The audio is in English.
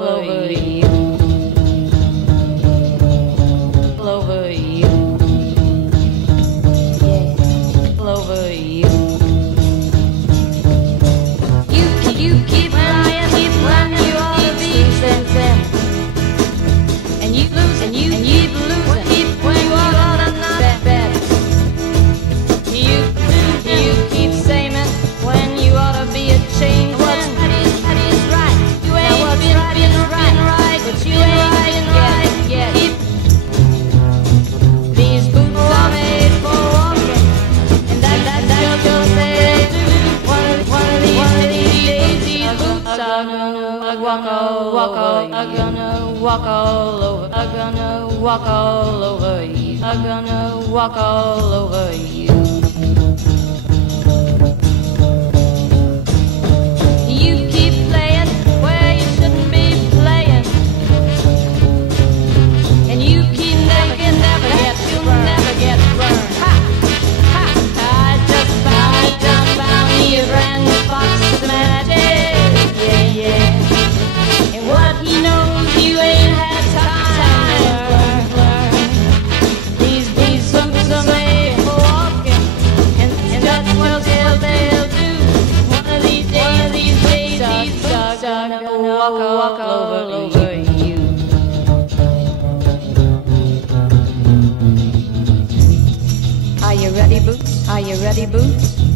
over you. All over you. Yeah. All over you. You keep lying, when you ought to be thin. And you lose, and you keep losing, when you ought to not bet. You keep saying when you ought to be a change. That is right. You ain't been right, but you ain't right yet. These boots are made for walking, and that's just they do. One of these days, these boots are gonna walk all over. I'm gonna walk all over you. I'm gonna walk all over you. You keep playing where you shouldn't be playing, and you keep never get burned. Ha! Ha! I just found me a brand new box of magic. Yeah. And what he knows you ain't had time to learn. These boots are made for walking, and that's what they'll do. One of these days, these boots are gonna walk all over you. Are you ready, boots? Are you ready, boots?